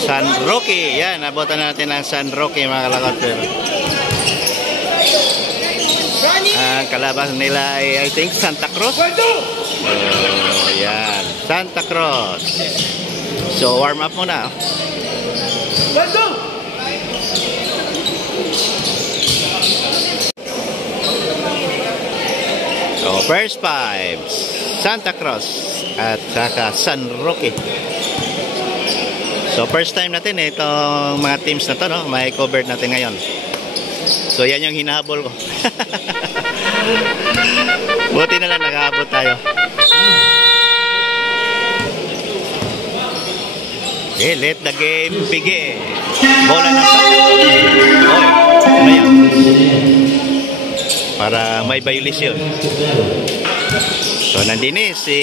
San Roque. Yan, abutan natin ang San Roque mga kalakot. Ang kalaban nila ay I think Santa Cruz. Yan, Santa Cruz. So warm up muna. So first five, Santa Cruz at saka San Roque. So first time natin itong mga teams na to, no? May covered natin ngayon. So yan yung hinahabol ko. Buti na lang nakaabot tayo. Okay, let the game begin. Bola na sa ano yan? Para may violation. So nandini si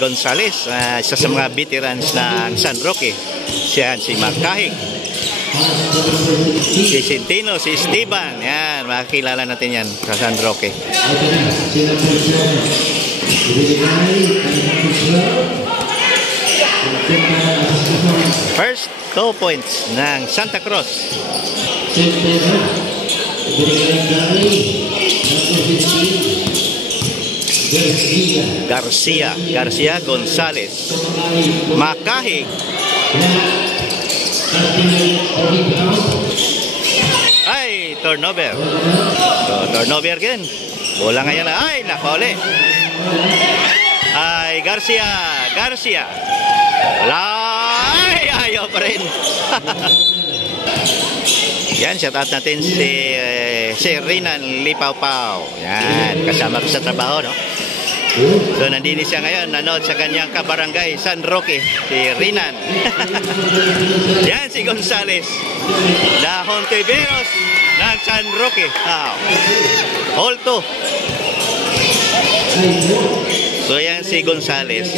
Gonzales, isa sa mga veterans ng San Roque. Siya si Marcahig, si Centino, si Esteban. Yan, makikilala natin yan sa San Roque. First 2 points ng Santa Cruz. Garcia Gonzales, Marcahig. Ay, turnover. So, turnover again. Bola ngayon na. Ay, nakole. Ay, Garcia. Wala. Ay, ayaw pa rin. Yan, shout out natin si Rinan Lipao-Pao. Yan, kasama ko sa trabaho, no? So, nandini siya ngayon, nanood sa kanyang kabarangay, San Roque, si Rinan. Yan, si Gonzales. The Hontiveros ng San Roque. All 2. So, yan si Gonzales.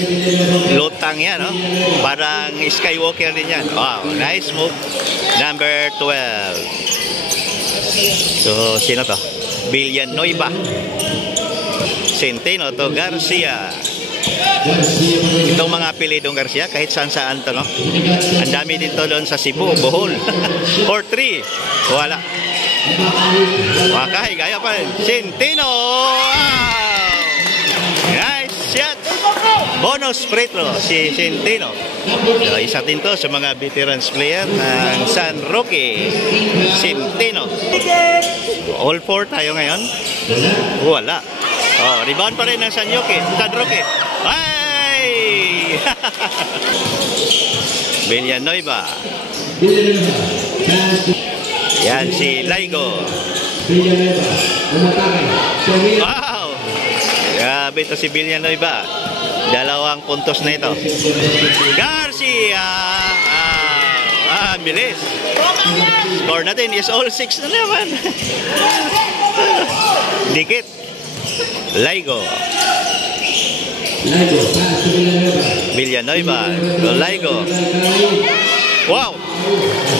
Lutang yan, no? Parang Skywalker din yan. Wow, nice move. Number 12. So, sino to? Villanueva. Centino to Garcia. Itong mga apelidong Garcia, kahit saan to, no? Ang dami dito doon sa Cebu, Bohol. 4-3. Wala. Marcahig, ayaw pa rin. Centino! Wow! Nice shot! Bonus free throw si Centino. So, isa din to sa mga veterans player ng San Roque. Centino. All 4 tayo ngayon. Wala. Oh, rebound pa rin ng San Roque. Ay! Villanueva. Yan si Laigo. Wow! Grabe ito si Villanueva. 2 puntos na ito. Garcia! Bilis. Score natin is all 6 na naman. Dikit. Laigo. Villanueva. Laigo. Wow!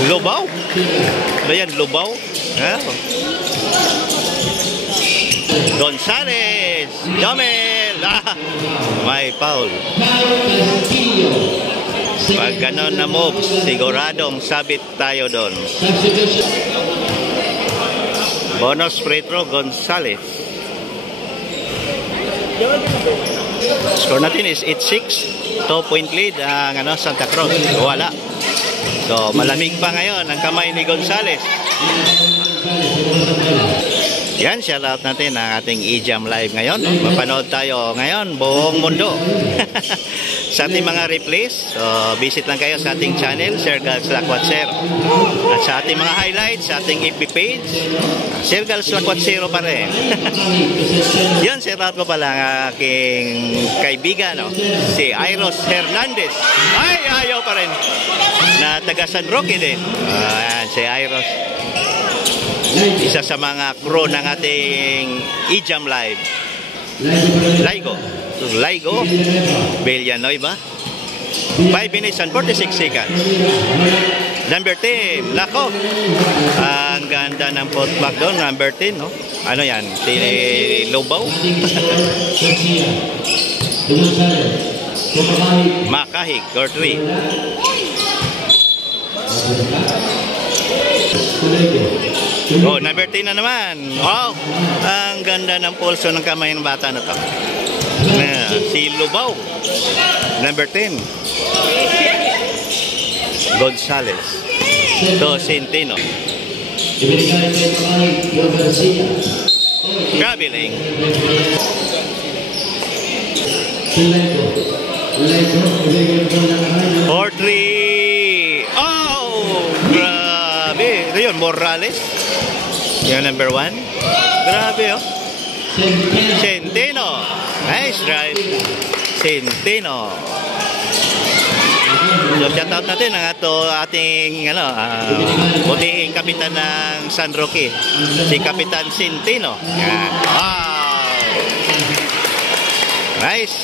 Lubaw? Ano yan? Lubaw? Gonzales. Jomel. May foul. Pag ganon na move, siguradong sabit tayo doon. Bonus free throw, Gonzales. Score natin is 8-6. 2-point lead ang Santa Cruz. Wala. So, malamig pa ngayon ang kamay ni Gonzales. Yan, shoutout natin ang ating eJam Live ngayon. Mapanood tayo ngayon, buong mundo. Sa ating mga replays, so visit lang kayo sa ating channel, Sir Gals Lacuatsero. At sa ating mga highlights, sa ating FB page, Sir Gals Lacuatsero pa rin. Yan, shoutout ko pala ang aking kaibigan, no? Si Iros Hernandez. Ay, ayaw pa rin. Na taga San Roque din. Ayan, si Iros. Isa sa mga crew ng ating eJam Live. Laigo, Villanueva. 5 minutes and 46 seconds. Number 10, nako. Ang ganda ng putback doon, number 10, no? Ano yan? Lubaw? Marcahig, or 3. Oh, number 10 na naman. Wow, ang ganda ng pulso ng kamay ng bata na to. Si Lubao, number 10. Gonzales. To Centeno. Gabiling. 4-3. Oh, grabe. Ito yun, Morales. Yung number 1. Grabe, oh. Centeno. Nice drive. Centeno. So, shoutout natin ang ating puting kapitan ng San Roque, si Kapitan Centeno. Yan. Wow! Nice!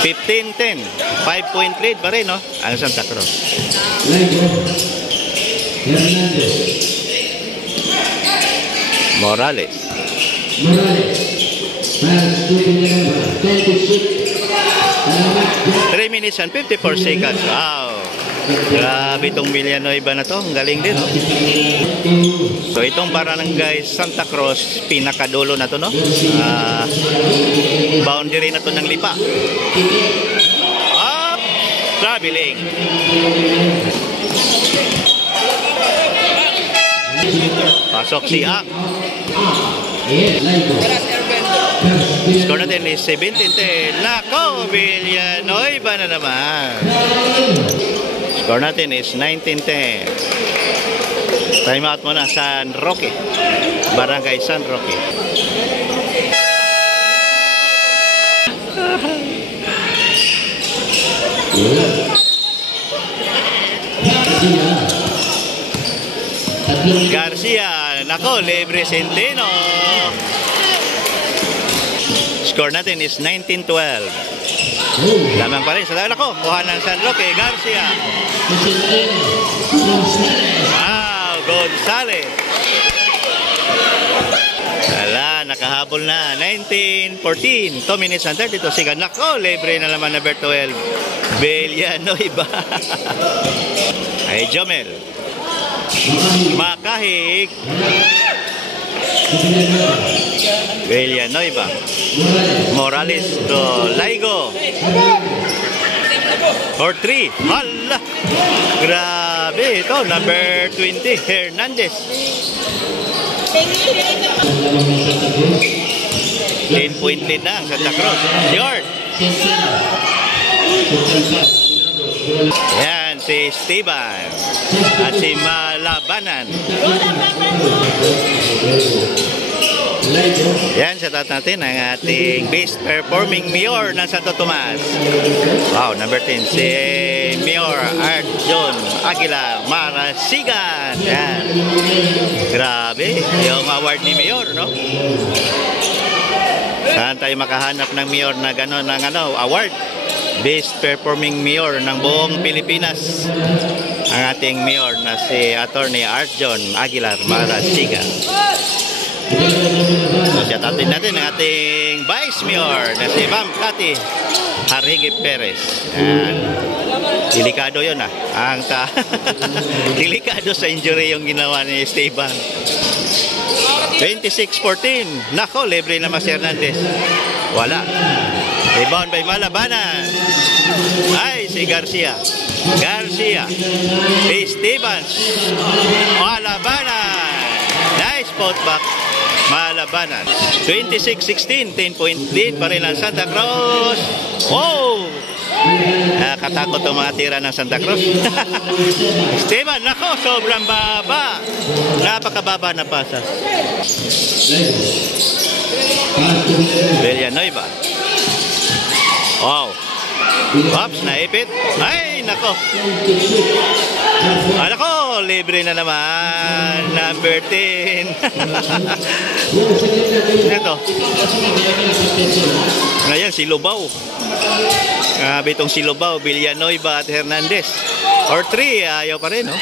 15-10. 5-point lead pa rin, no? Ang Santa Cruz. Morales. 3 minutes and 54 seconds. Wow. Grabe itong Villanueva na to. Ang galing din, no? So, itong barangay Santa Cruz, pinakadulo na to, no? Boundary na to ng Lipa. Up! Traveling. Pasok si Ak. Score natin is 17-10. Nako, Villanueva na naman. Score natin is 19-10. Time out muna San Roque. Barangay San Roque. Garcia. Nako, libre Centeno. Score natin is 19-12. Lamang pa rin sa dala ko. Kuha ng San Roque. Garcia. Wow, Gonzales. Wala, nakahabol na. 19-14. 2 minutes and 32 seconds. Nako, libre na naman number 12. Villanueva. Ay, Jomel. Makahig. Villanueva. Morales to Laigo. Or 3. Hala. Grabe. Ito, number 20. Hernandez. 10-point lead na ang Santa Cruz. Short. Yan, si Esteban. At si Malabanan. Yan, shoutout natin ang ating best performing mayor ng Santo Tomas. Wow, number 10, si Mayor Arjon Aguilar Marasigan. Yan. Grabe, yung award ni Mayor, no? Saan tayo makahanap ng mayor na gano'n ng award? Best performing mayor ng buong Pilipinas. Ang ating mayor na si Attorney Arjon Aguilar Marasigan. So, shoutout natin ang ating Vice Mayor na si Ma'am Cathy Harigi Perez. Yan. Delikado yun, Ang delikado sa injury yung ginawa ni Esteban. 26-14. Nako, libre na si Hernandez. Wala. Rebound by Malabanan. Ay, si Garcia. Garcia. Esteban. Malabanan. Nice putback. Malabanan. 26-16. 10-point lead pa rin ang Santa Cruz. Oh! Nakatakot ang mga tira ng Santa Cruz. Esteban, nako, sobrang baba. Napakababa na pasa. Villanueva. Wow. Ops, naipit. Ay, nako. Nako, libre na naman. Number 10. Ito. Ngayon, si Lubao. Bitong si Lubao, Villanueva at Hernandez. Or 3, ayaw pa rin, no?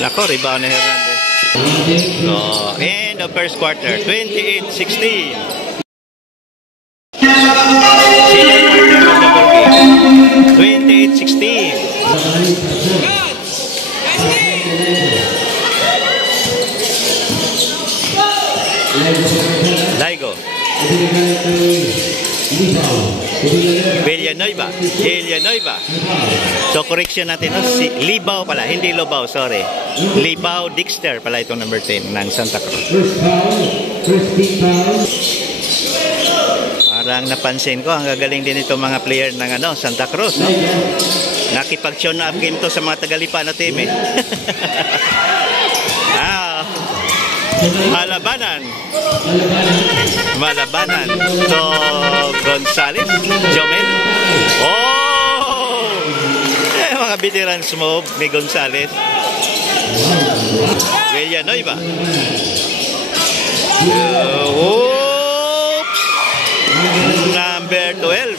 Nako, rebound ni Hernandez. So, end of first quarter, 28-16. 28-16. Villanueva. Villanueva. So, correction natin. No? Si Libao pala. Hindi Lobao, sorry. Libao Dexter pala itong number 10 ng Santa Cruz. Parang napansin ko, ang gagaling din itong mga player ng Santa Cruz. No? Nakipag-tune up game to sa mga Tagalipa na team. Malabanan. So, Gonzales. Jomel. Oh! Mga veterans move ni Gonzales. Villanueva. Oops! Number 12.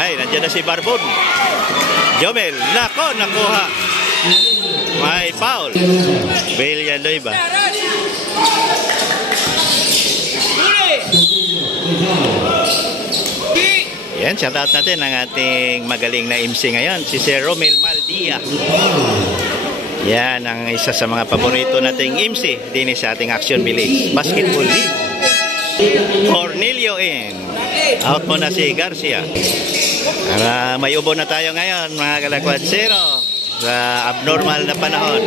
Ay, nandiyan na si Barbon. Jomel, nako, nakuha. May foul. Villanueva. Yan, shout out natin ang ating magaling na MC ngayon, si Sir Romel Maldia. Yan, ang isa sa mga paborito nating MC din sa ating Action Village Basketball League. Cornelio in. Out mo na si Garcia. May ubo na tayo ngayon, mga kalakwadsero, sa abnormal na panahon.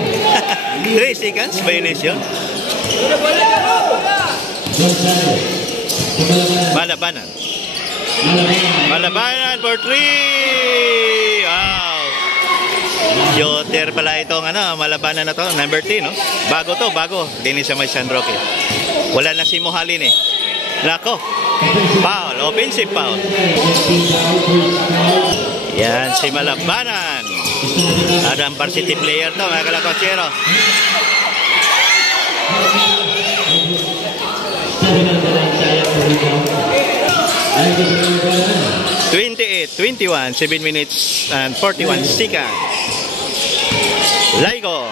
3 seconds violation. Malabanan for 3. Wow. Joter pala itong Malabanan na to, number 10, no? Bago. Din sa may San Roque. Wala na si Mohalin eh. Nako. Foul, offensive foul. Yan si Malabanan. Adam varsity player to, mga kalakwadsero. 28-21, 7 minutes and 41 seconds. Laigo.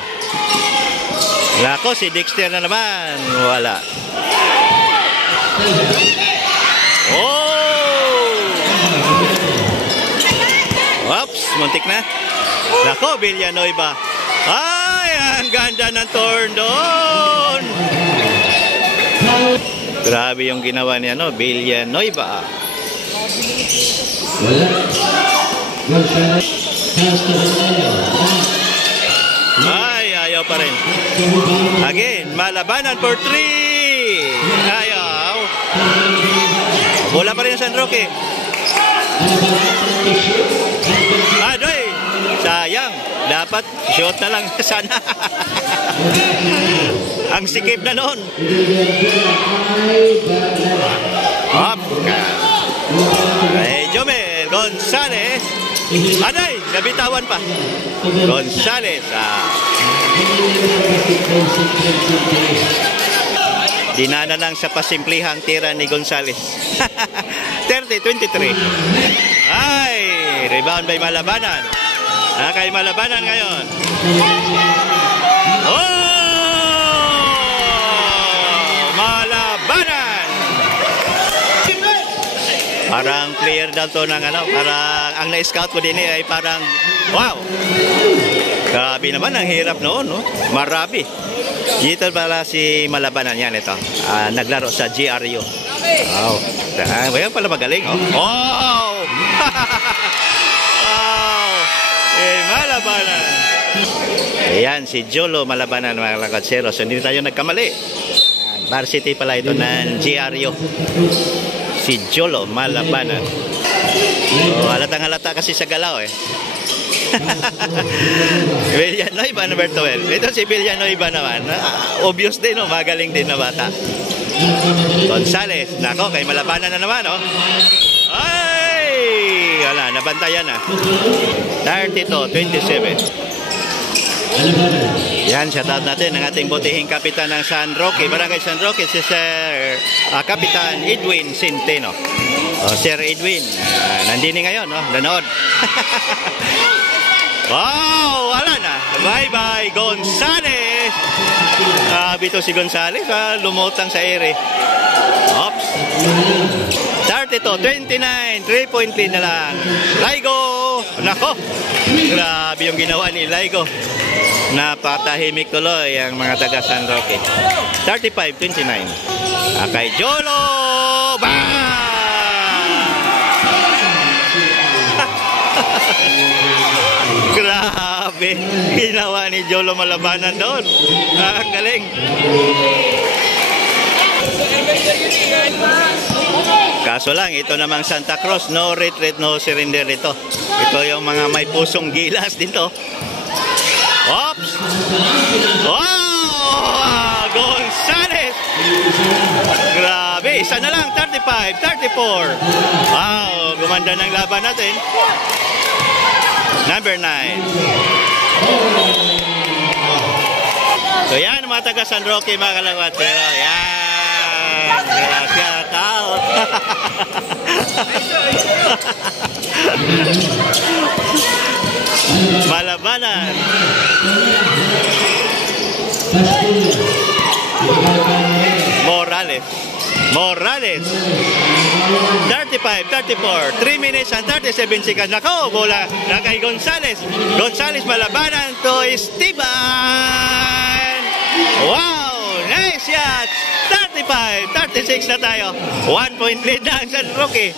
Lako, si Dexter na naman. Wala. Oh! Oops, muntik na. Lako, Villanueva. Ay, ang ganda ng turn doon. Grabe yung ginawa niya, no? Villanueva. Ay, ayaw pa rin. Again, Malabanan for 3. Ayaw. Bola pa rin San Roque. Adoy, sayang. Dapat shot na lang sana. Ang sikip na noon. Up. Ay, Jomel Gonzales. Aday, nabitawan pa. Gonzales. Dinana lang sa pasimplihang tira ni Gonzales. 30-23. Ay, rebound by Malabanan. Kay Malabanan ngayon. Oh! Malabanan! Parang player daw to ng parang ang na-scout ko din ay parang wow! Grabe naman, ang hirap noon, no? Marabi. Dito pala si Malabanan yan ito. Naglaro sa GRU. Wow. Ayan pala magaling, oh. Wow! Wow! Malabanan. Ayan, si Jolo Malabanan, mga kalakwadsero. So, hindi tayo nagkamali. Varsity pala ito ng GRU. Si Jolo Malabanan. So, halatang-halata kasi sa galaw, eh. Villanueva, number 12. Ito si Villanueva naman. Obvious din, no? Magaling din na bata. Gonzales. Nako, kay Malabanan na naman, oh. Ay! Wala, nabantayan na. 32-27. Yan, shoutout natin ang ating butihing kapitan ng San Roque, Barangay San Roque, si Sir Kapitan Edwin Centeno. Sir Edwin, nandini ngayon, no? Nanood. Wow, wala na. Bye-bye, Gonzales. Bito si Gonzales, lumutang sa ere. Oops. 32-29, 3-point lead na lang. Laigo. Nako, grabe yung ginawa ni Laigo. Napatahimik tuloy ang mga taga San Roque. 35-29. Kay Jolo! Grabe, ginawa ni Jolo malabanan doon. Ang galing. Kaso lang, ito namang Santa Cruz, no retreat, no surrender ito. Ito yung mga may pusong gilas dito. Oops! Wow! Gonzales! Grabe, isa na lang, 35-34. Wow, gumanda ng laban natin. Number 9. So yan, mga taga San Roque, mga kalawat. Pero yan, shout out. Malabanan. Morales. 35-34. 3 minutes and 37 seconds. Nako, bola na kay Gonzales. Gonzales malabanan to Esteban. Wow! Nice shot! 35-36 na tayo. 1 point lead na ang San Roque.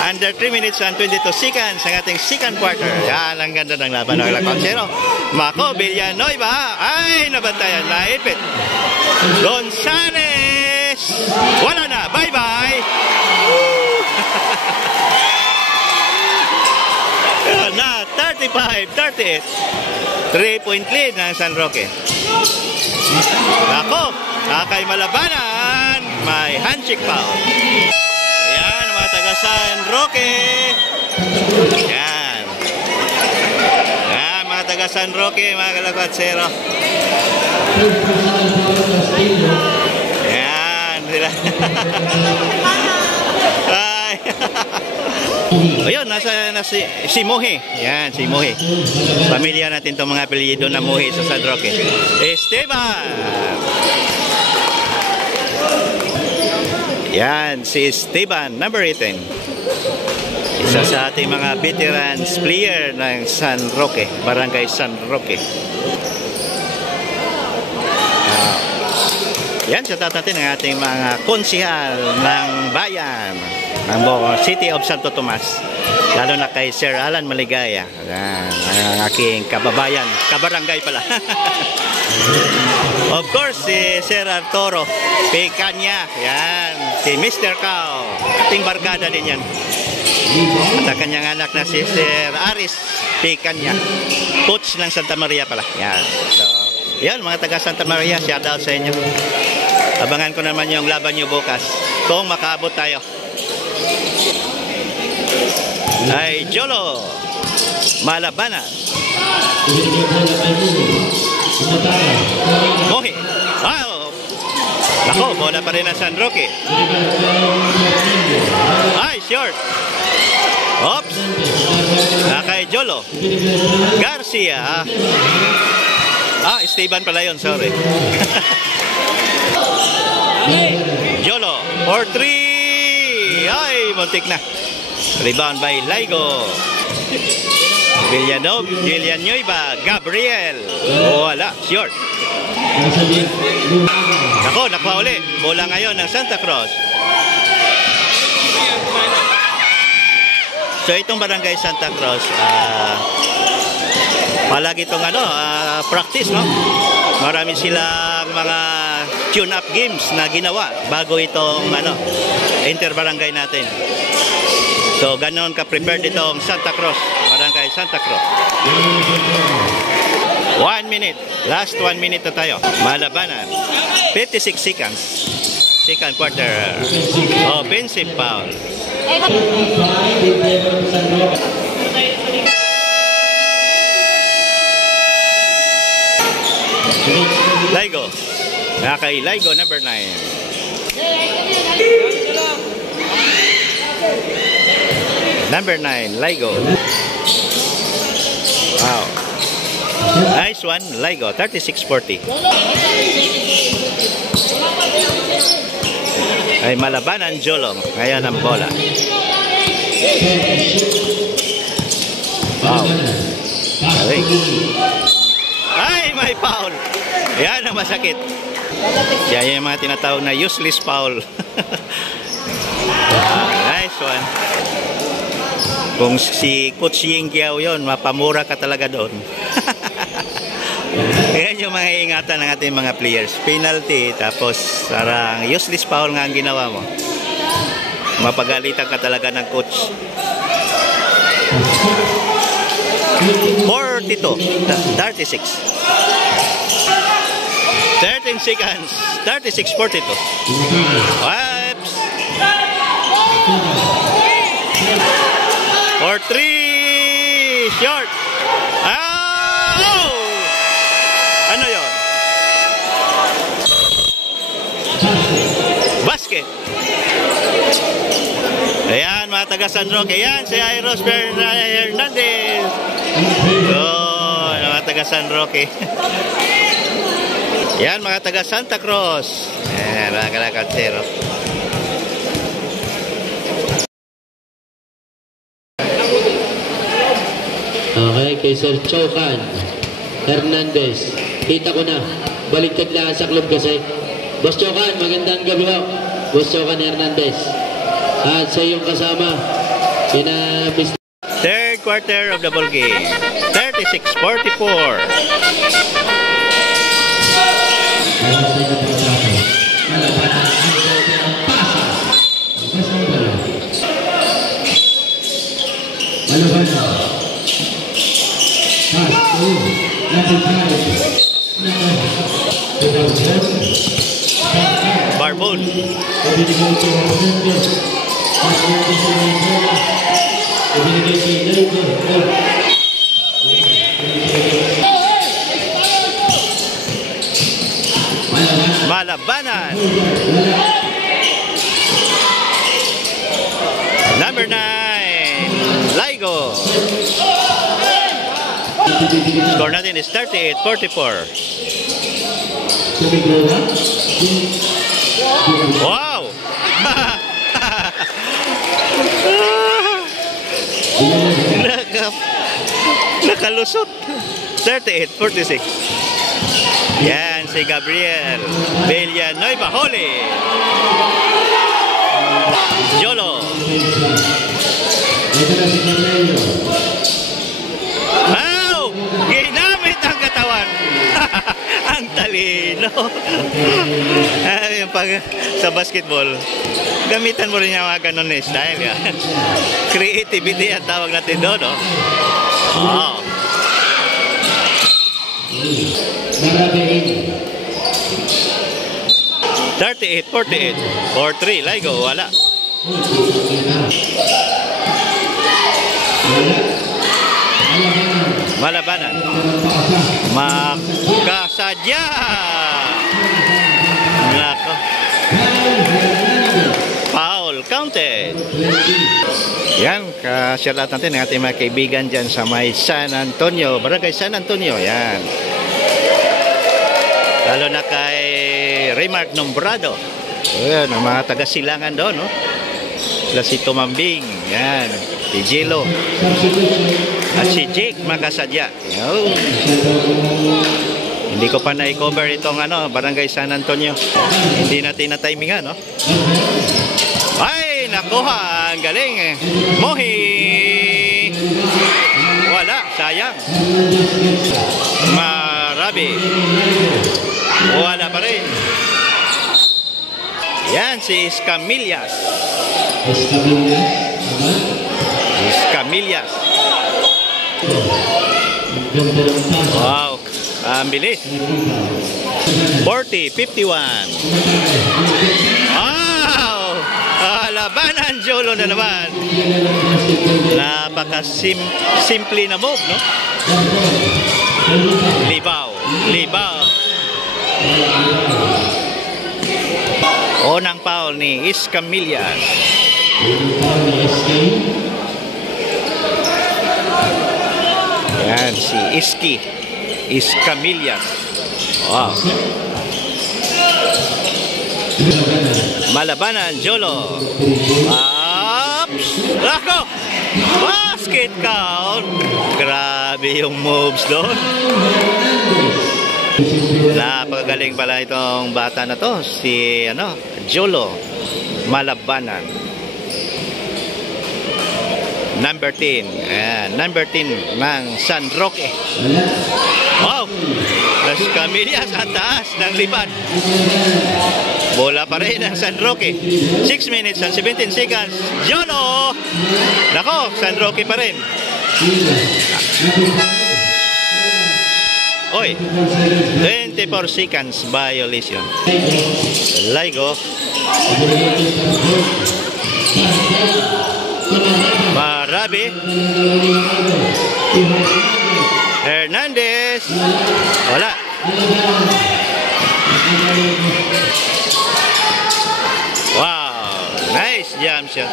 Under 3 minutes and 22 seconds ang ating second quarter. Yan, ang ganda ng laban ng Lakonsero. Mako, Villanueva. Ay, nabantayan. Naipit. Gonzales. Wala na. Bye-bye. Na 35-38. 3-point lead ng San Roque. Ako, kakay malabanan. May handshake foul. Ayan, mga taga San Roque. Ayan. Ayan, mga taga San Roque, mga kalakwatsero. Ayan, sila. Ay. Ayun, nasa si Mohe. Yan, si Mohe. Pamilya natin itong mga apelyido na Mohe sa San Roque. Esteban. Yan, si Esteban, number 18. Isa sa ating mga veterans player ng San Roque, Barangay San Roque. Yan, sa natin ang ating mga konsihal ng bayan ng City of Santo Tomas, lalo na kay Sir Alan Maligaya. Yan, ang aking kababayan, kabarangay pala. Of course, si Sir Arturo Picanya. Yan, si Mr. Cao, ating barkada din yan. At ang kanyang anak na si Sir Aris Picanya, coach ng Santa Maria pala. Yan, so yan, mga taga Santa Maria, shout out sa inyo. Abangan ko naman yung laban nyo bukas kung makaabot tayo. Ay, Jolo Malabana. Mohe. Wow. Ako, bola pa rin ang San Roque. Ay, short. Oops. Kay Jolo Garcia. Esteban pala yun, sorry. Jolo for 3. Ay, muntik na. Rebound by Laigo. Villanueva, Gabriel. Wala, short. Ako, nakuha uli. Bola ngayon ng Santa Cruz. So itong Barangay Santa Cruz, palagi itong practice, no? Marami silang mga tune-up games na ginawa bago itong interbarangay natin. So ganon ka-prepared itong Santa Cruz, Barangay Santa Cruz. 1 minute, last 1 minute na tayo. Malabanan, 56 seconds. Second quarter. Offensive foul. Laigo. Kay Laigo, number 9. Number 9, Laigo. Wow. Nice one, Laigo. 36-40. Ay, malabanan Jolo. Ngayon ang bola. Wow. Galing. Ay, may foul. Yan ang masakit. Yan yung mga tinatawag na useless foul. Nice one. Kung si Coach Ying Kiao yun, mapamura ka talaga doon. Yan yung mga ingatan ng ating mga players. Penalty, tapos sarang useless foul nga ang ginawa mo. Mapagalitan ka talaga ng coach. 42, 36. 13 seconds, 36, 42. Whoops. For 3, short. Oh! Ano yun? Basket. Ayan, mga taga San Roque. Ayan, si Iros Hernandez. Oh, mga taga San Roque. Ayan, mga taga Santa Cruz. Ayan, mga kalakatsero. Okay, kay Sir Chokan Hernandez. Kita ko na. Baliktad lang sa club kasi. Boss Chokan, magandang gabi ho. Boss Chokan Hernandez. At sa iyong kasama, third quarter of the ball game. 36-44. Barbon. Malabanan. Number 9, Ligo. Score natin is 38-44. Wow! Nakalusot. 38-46. Yan si Gabriel Villanueva Holi. Jolo. Wow! Ginamit ang katawan. Ang talino. Yung pag sa basketball, gamitan mo rin yung mga ganun na style. Yan. Creativity ang tawag natin doon. No? Wow. 38-48. 4-3. Ligo. Wala. Malabanan. Makasadya. Nako. Foul. Counted. Yan. Kasyalat natin ang ating mga kaibigan dyan sa may San Antonio. Barangay San Antonio. Yan. Lalo na kay Remark Nombrado. Ayan, ang mga taga-silangan doon, no? Sila si Tumambing. Yan. Si Jilo. At si Jake Makasadya. Oh. Hindi ko pa na-cover itong Barangay San Antonio. Hindi natin na-timingan, no? Ay, nakuha. Ang galing, eh. Mohi. Wala. Sayang. Marabi. Wala pa rin. Yan si Escamillas. Escamillas. Wow. Ang bilis. 40-51. Wow. Labanan Jolo na naman. Napaka-simple na move, no? Libaw. Libaw. Unang foul ni Escamillas. Yan si Escamillas. Wow. Malabanan Jolo. Ups. Lako. Basket count. Grabe yung moves doon. Napakagaling pala itong bata na to, si Jolo Malabanan. Number 10. Ayan, number 10 ng San Roque. Wow! Las Camillas ang taas ng lipad. Bola pa rin ang San Roque. 6 minutes and 17 seconds. Jolo! Nako, San Roque pa rin. Oy, 24 seconds violation. Laigo. Marabi. Hernandez. Wala. Wow, nice jump shot.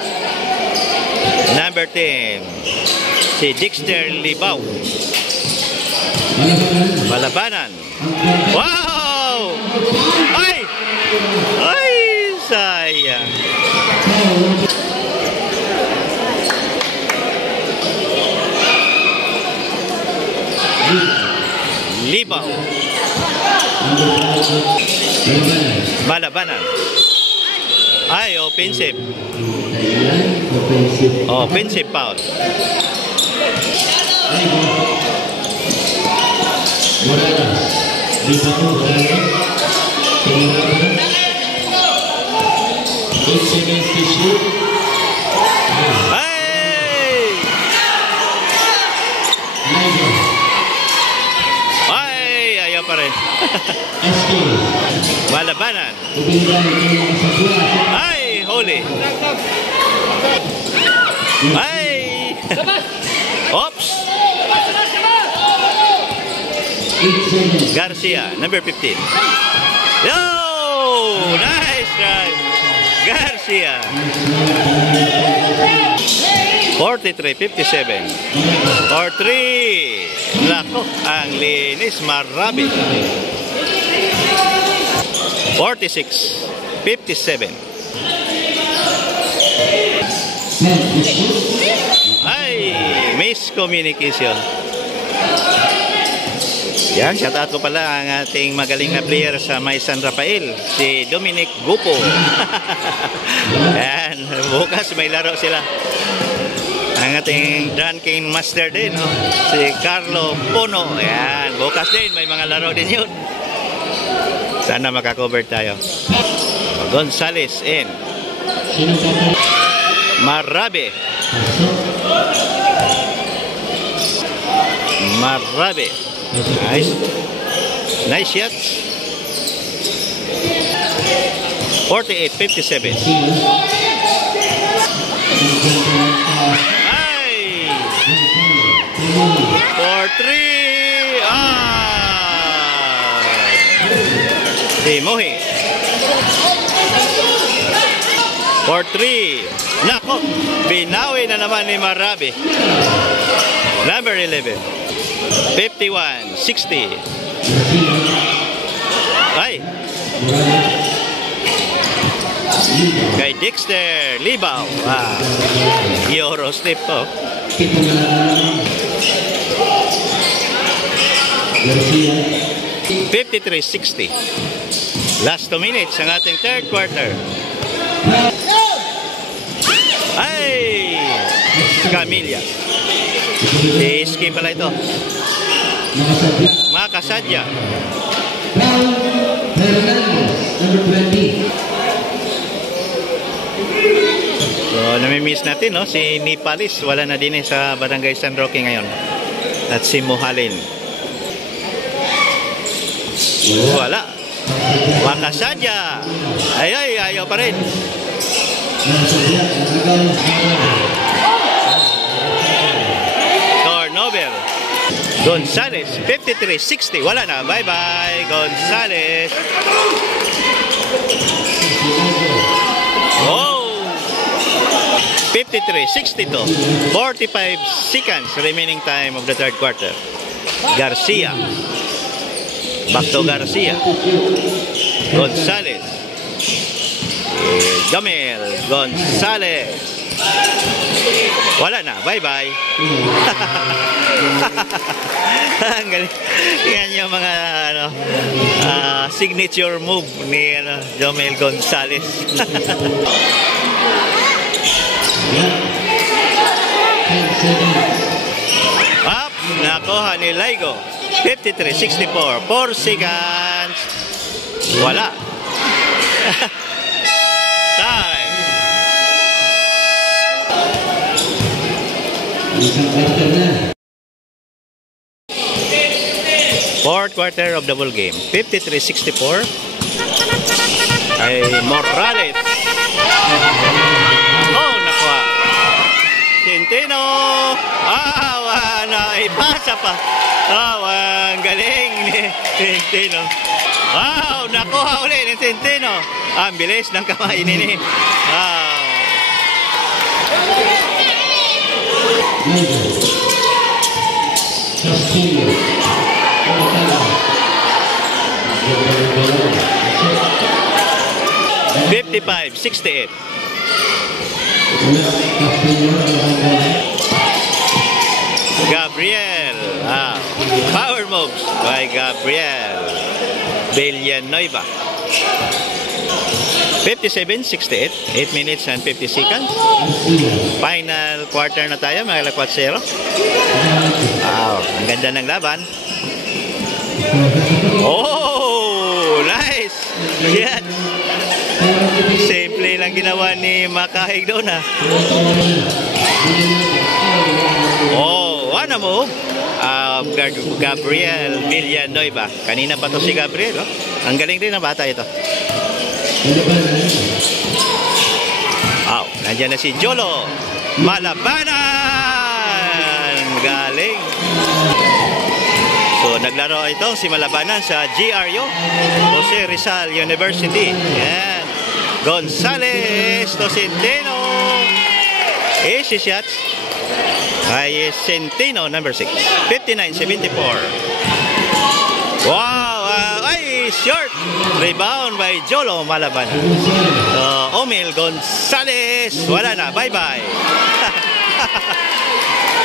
Number 10, si Dexter Libao. Malabanan. Wow! Ay! Ay, sayang. Libao. Malabanan. Ay, offensive. Offensive foul. Ay, ayaw pa rin. Malabanan. Ay, holy. Ay. Oops. Garcia, number 15. Yo! Nice try. Garcia. 43-57. Or 3. Lako, ang linis, Marabi. 46-57. Ay, miscommunication. Yan, shout out ko pala ang ating magaling na player sa May San Rafael, si Dominic Gupo. Yan, bukas may laro sila. Ang ating ranking master din, si Carlo Pono. Yan, bukas din may mga laro din yun. Sana makakover tayo. Gonzales in. Marabi. Marabi. Nice. Nice shots. 48-57. Ay! 4-3. Si Mohi. 4-3. Nako, binawi na naman ni Marabi. Number 11. 51-60. Ay. Kay Dexter Libao. Wow. Euro step po. 53-60. Last 2 minutes ang ating third quarter. Ay! Camilla. I-skip pala ito. Makasadya. So, namimiss natin, no? Si Nipalis, wala na din sa Barangay San Roque ngayon. At si Muhalin. Wala. Makasadya. Ay, ayaw pa rin. Turnover. Gonzales, 53-60. Wala na. Bye-bye, Gonzales. Oh! 53-62. 45 seconds remaining time of the third quarter. Garcia. Back to Garcia. Gonzales. Jamel Gonzales. Wala na. Bye-bye. Ang galing. Yan yung mga signature move ni Jomel Gonzalez. Up. Nakuha ni Laigo. 53-64. 4 seconds. Wala. Time. Fourth quarter of the ball game. 53-64. Ay Morales. Oh, nakuha. Centeno. Na ipasa pa. Ang galing ni Centeno. Wow, nakuha ulit ni Centeno. Ang bilis ng kamay nini. Wow. $55-68. Gabriel. Power moves by Gabriel Villanueva. 57-68. 8 minutes and 50 seconds. Final quarter na tayo, mga 4-0. Wow, ang ganda ng laban. Oh, nice. Yes. Simple lang ginawa ni Makahig doon, ha. Oh, ano mo? Gabriel Villanueva. Kanina pa to si Gabriel, oh. Ang galing din ng bata ito. Oh, nandiyan na si Jolo Malabanan. Galing. So, naglaro itong si Malabanan sa GRU Jose Rizal University. Yan. Gonzalez to Centeno. Easy shots. Ay Centeno, number 6. 59-74. Wow. Ay, short. Rebound by Jolo Malabanan. So, Omel Gonzalez. Wala na. Bye-bye.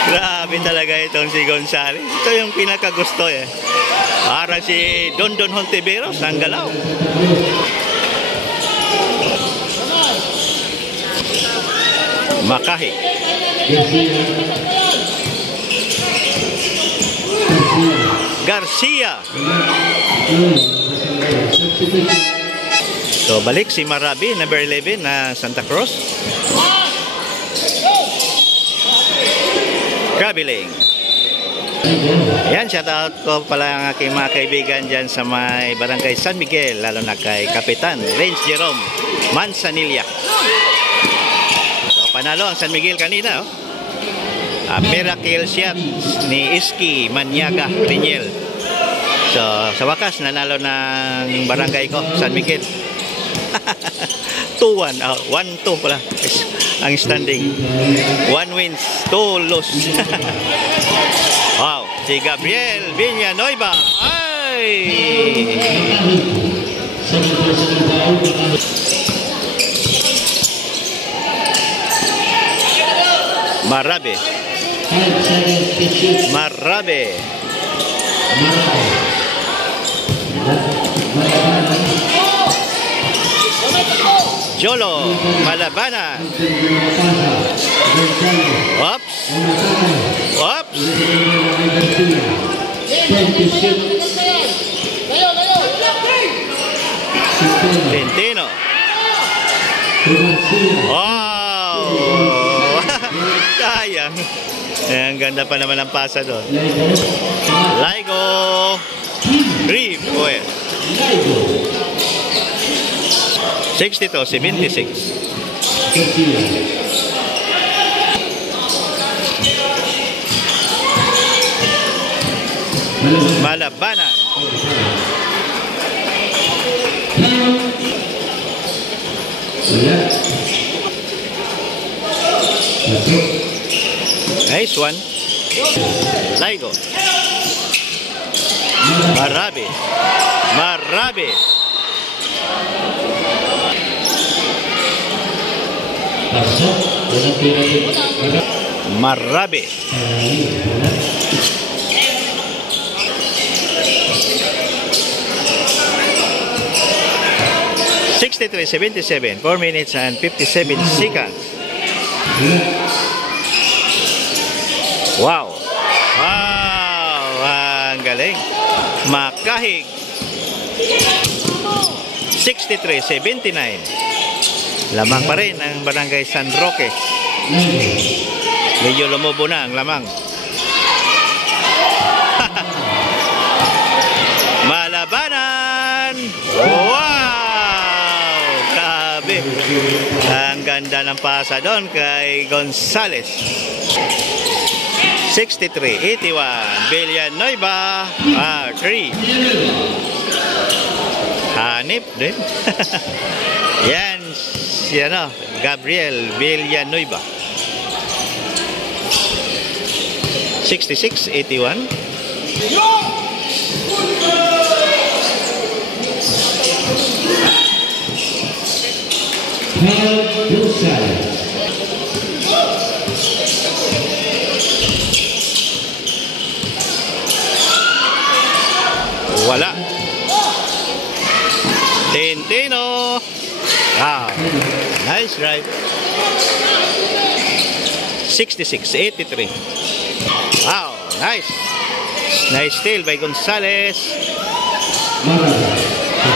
Grabe talaga itong si Gonzalez. Ito yung pinakagusto eh. Para si Don Hontiveros ang galaw. Makahig. Garcia. So balik si Marabi, number 11 na Santa Cruz. Kabiling. Yan, shout out ko pala ang aking mga kaibigan dyan sa may barangay San Miguel, lalo na kay Kapitan Range Jerome Manzanilla. So panalo ang San Miguel kanina, oh. Miracle shot ni Iski Manyaga Riniel. So sa wakas nanalo ng barangay ko San Miguel. 2-1, 1-2 pala ang standing. 1 wins, 2 lose. Wow, si Gabriel Villanueva. Ay! Marabe. Jolo Malabanan. Oops. Centeno. Wow. Sayang. Ang ganda pa naman ang pasa doon. Laigo. 3 points. 62-76. Malabanan. Nice one. Laigo. Marabe. Marabi. (63-77), 4 minutes and 57 seconds. Wow! Wow! Ang galing. Makahig. 63-79. Lamang pa rin ang Barangay San Roque. Medyo lumubo na ang lamang. Malabanan! Wow! Grabe! Ang ganda ng pasa doon kay Gonzales. 63-81. Villanueva. 3. Hanip din. Yan. Si Gabriel Villanueva. 66-81. Wala. Tintino. Wow. Nice drive. 66-83. Wow. Nice. Nice steal by Gonzales.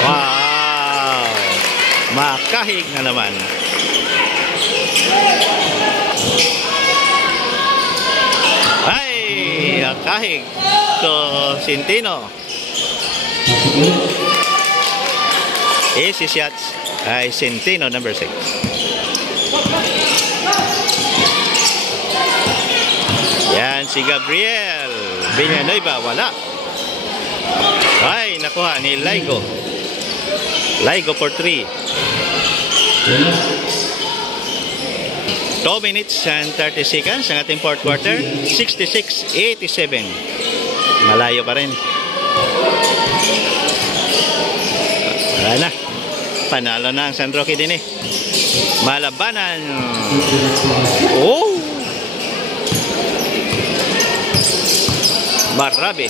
Wow. Makahig na naman. Ay, makahig to Centino. Easy shots ay Centino, number 6. Yan si Gabriel Villanueva, wala. Ay, nakuha ni Laigo. Laigo for 3. 2 minutes and 30 seconds ang ating fourth quarter. 66-87. Malayo pa rin. Wala na. Panalo na ang San Roque din eh. Malabanan. Oh! Marabi.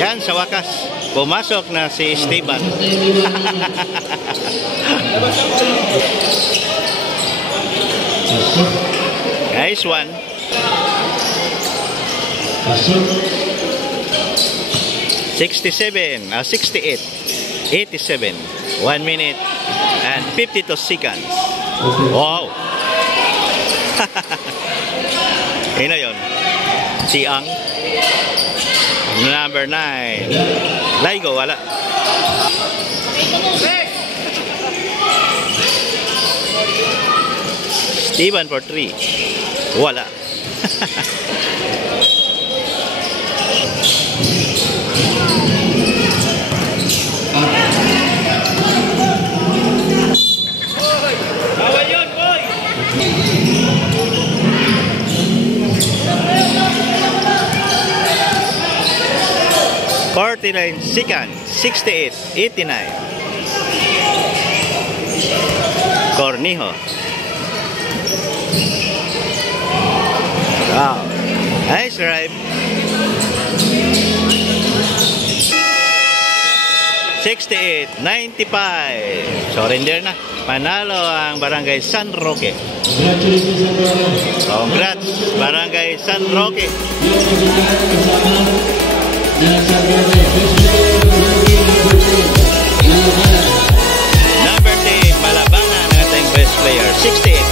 Yan, sa wakas. Pumasok na si Esteban. Nice one. 68, 87, 1 minute and 52 seconds. Wow. Yun na yun. Si Ang. Number 9. Laigo, wala. Steven for 3. Wala. (49 seconds), 68-89. Cornijo. Wow. Nice drive. 68-95. Surrender na. Panalo ang Barangay San Roque. Congrats, Barangay San Roque. Number 10, Malabanan ang ating best player. 68.